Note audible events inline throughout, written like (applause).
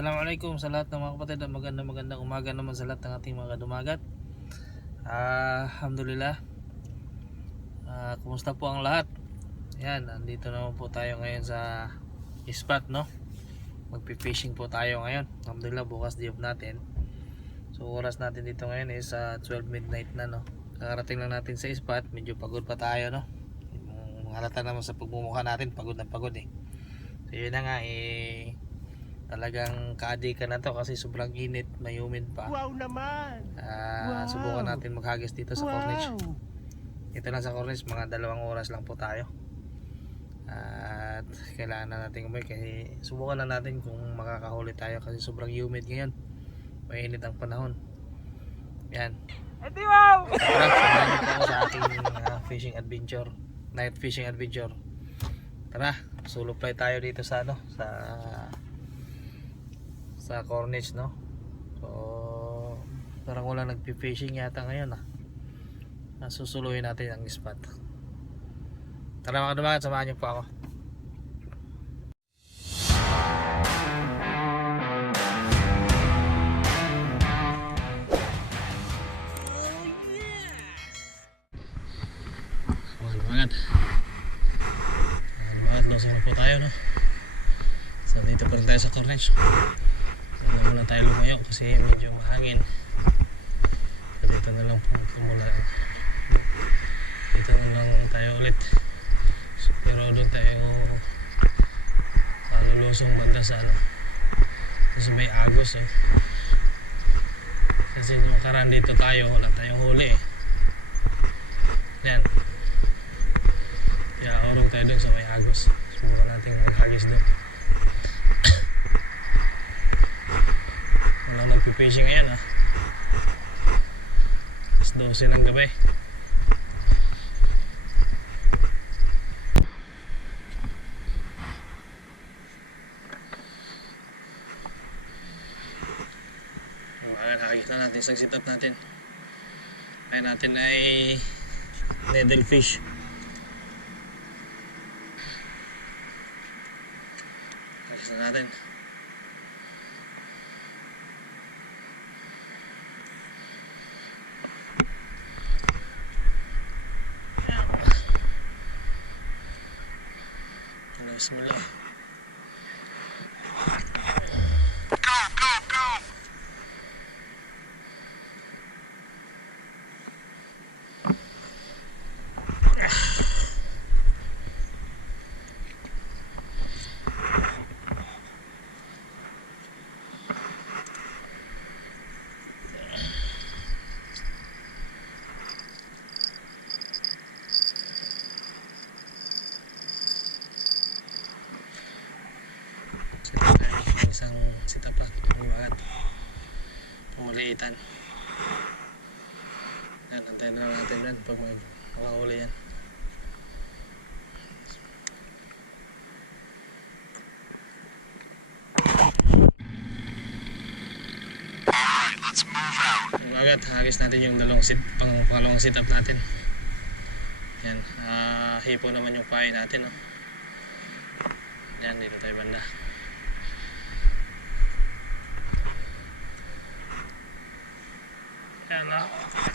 Assalamualaikum sa lahat ng mga kapatid at magandang magandang umaga naman sa lahat ng ating mga dumagat. Ah, Alhamdulillah. Ah, kumusta po ang lahat? Yan, nandito naman po tayo ngayon sa spot, no? Magpi-fishing po tayo ngayon. Alhamdulillah, bukas di off natin. So, oras natin dito ngayon is ah, 12 midnight na, no? Kakarating lang natin sa spot. Medyo pagod pa tayo, no? Halata naman sa pagmumukha natin, pagod na pagod eh. So, yun na nga, eh, talagang ka-addict ka na to kasi sobrang init, may humid pa. Wow naman! Ah, Wow. Subukan natin maghagis dito sa Corniche. Ito lang sa Corniche, mga dalawang oras lang po tayo. At kailangan na natin umuwi kasi subukan na natin kung makakahuli tayo kasi sobrang humid ngayon. Mainit ang panahon. Yan. Ito wow! Tara, samahan niyo po sa aking ah, fishing adventure. Night fishing adventure. Tara, solo fly tayo dito sa ano, sa sa Corniche, no? So, parang wala nagpi-fishing yata ngayon, ah. Nasusuluhin natin ang spot. Tara mga dumagat, samahan niyo po ako. Mga dumagat. Mga dumagat, losong na po tayo, no? So, dito pa rin tayo sa Corniche. Hindi muna tayo lumayo kasi medyo mahangin. So, dito na lang po pumula. Dito na lang tayo ulit. So, pero doon tayo malulusong banda sa ano. Kasi may agos eh. Kasi nung nakaraan dito tayo, wala tayong huli eh. Yan. Kaya orong tayo doon sa may agos. Subukan natin maghagis doon. Wala nagpipishing ngayon ah. Alas 12 ng gabi. Ayan, hagis na natin sa sit up natin. Ayan natin ay needlefish. Hagis na natin. Bismillah. Isang sita pa. Lumagat. Pumaliitan. Yan, antayin na natin yan pag may makahuli yan. Lumagat, hagis natin yung dalawang sit, pang pangalawang sit up natin. Yan, ah hipo naman yung pahay natin. Oh. Yan, dito tayo banda. Yan na.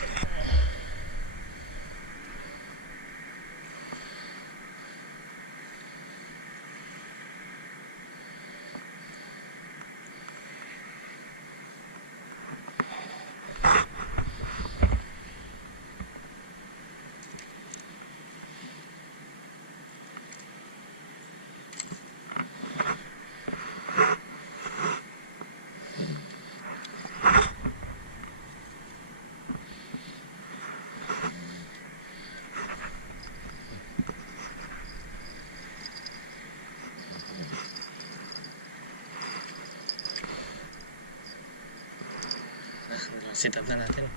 Sit up na natin.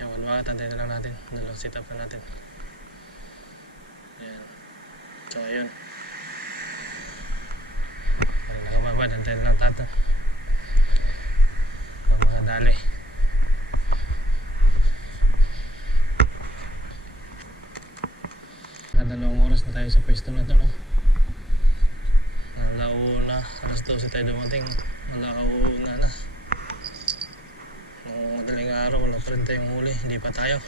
Yan, mga tantay na lang natin. Dalawang sit up na natin. Yan. So, ayun. Ay, nakababa. Tantay na lang tato. Pag makadali. Tayo sa pwesto na to, no? Alauna, alas 12 tayo dumating. Alauna na. Nung madaling araw, wala pa rin tayong huli. Hindi pa tayo.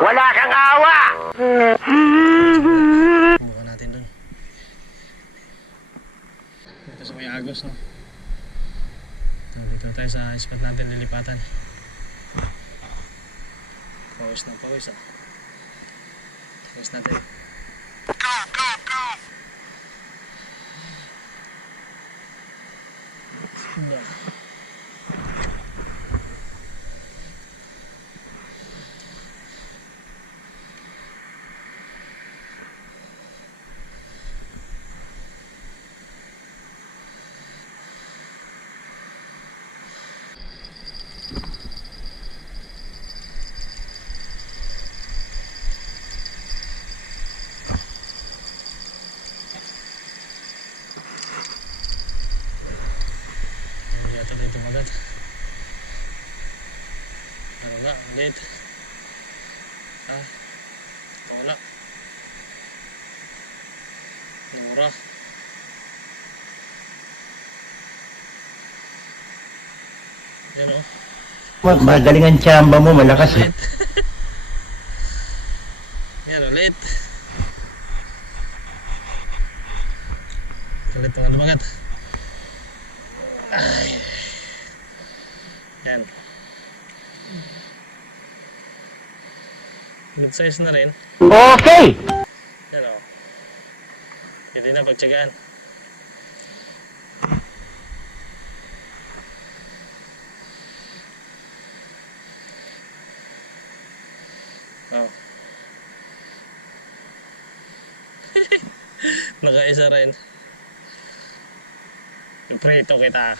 Wala kang awa! Buka natin dun. Dito sa may Agos, no? Dito tayo sa spot natin lilipatan. Pawis na pawis, ah. Tingis natin. Yan. Hindi yata dito magat. Gate. Ha? Wala. Mura. Yan o. Magaling ang tsamba mo, malakas eh. Ulit. (laughs) Yan ulit. Ulit mga dumagat. Ay. Yan. Good size na rin. Okay! Yan o. Pwede na pagtsagaan. Oh. (laughs) Nakaisa rin. Prito kita.